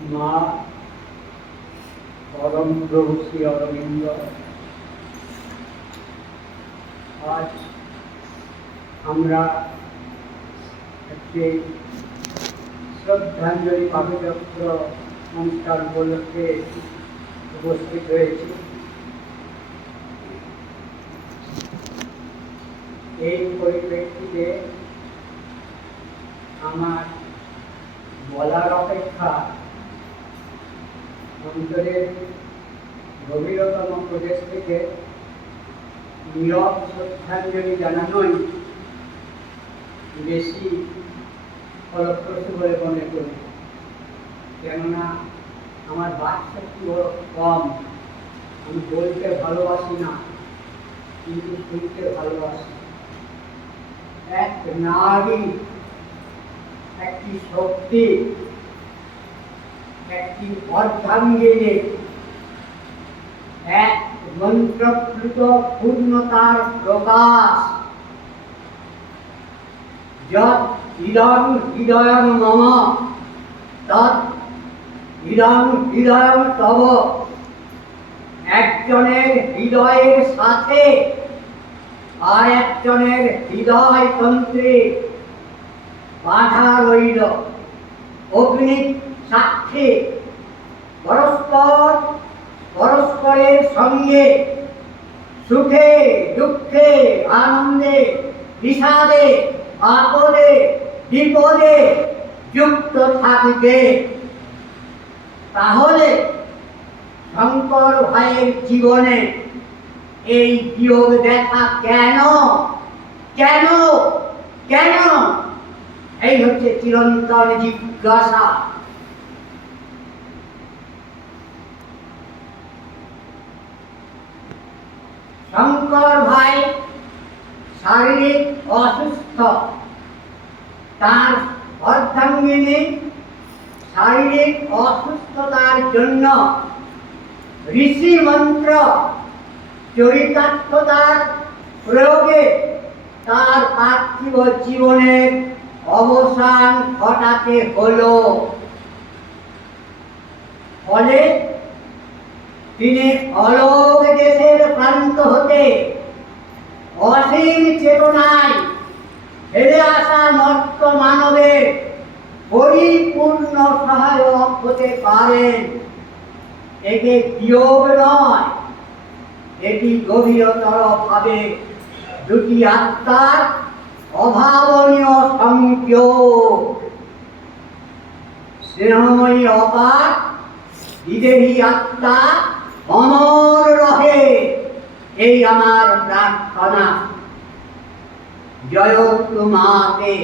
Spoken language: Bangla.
মা পরম প্রভু শ্রী অরবিন্দ আজ আমরা একটি শ্রদ্ধাঞ্জলি পাঠচক্র অনুষ্ঠান উপলক্ষে উপস্থিত হয়েছি। এই পরিপ্রেক্ষিতে আমার বলার অপেক্ষা অন্তরের গভীরতম প্রদেশ থেকে নীরব শ্রদ্ধাঞ্জলি জানানোই বেশি ফলপ্রসূ বলে মনে করি। কেননা আমার বাকশক্তি কম, আমি বলতে ভালোবাসি না, কিন্তু শুনতে ভালোবাসি। এক নারী, একটি শক্তি, একটি অর্ধাঙ্গিনী, এক মন্ত্রপ্লুত পূর্ণতার প্রকাশ। যৎ ইদং হৃদয়ং মম তৎ ইদং হৃদয়ং তব। একজনের হৃদয়ের সাথে আর একজনের হৃদয় তন্ত্রে বাধা রইল অগ্নি সাক্ষী। পরস্পরের সঙ্গে সুখে দুঃখে আনন্দে বিষাদে আপদে বিপদে যুক্ত থাকবে। তাহলে শঙ্কর ভাইয়ের জীবনে এই বিয়োগ দেখা কেন কেন কেন? এই হচ্ছে চিরন্তন জিজ্ঞাসা। শঙ্কর ভাই শারীরিক অসুস্থ, তার অর্ধাঙ্গিনী শারীরিক অসুস্থতার জন্য ঋষি মন্ত্র চরিতার্থতার প্রয়োগে তার পার্থিব জীবনের অবসান ঘটাতে হলো। ফলে তিনি অলোক দেশের প্রান্ত হতে অসীম চেতনায় ফেলে আসা মর্ত মানবের পরিপূর্ণ সহায়ক হতে পারেন। একে বিয়োগ নয়, এটি গভীরতর ভাবে দুটি আত্মার অভাবনীয় সংযোগ। স্নেহময়ী অপার বিদেহী আত্মা অমর রহে, এই আমার প্রার্থনা। জয় মাতে।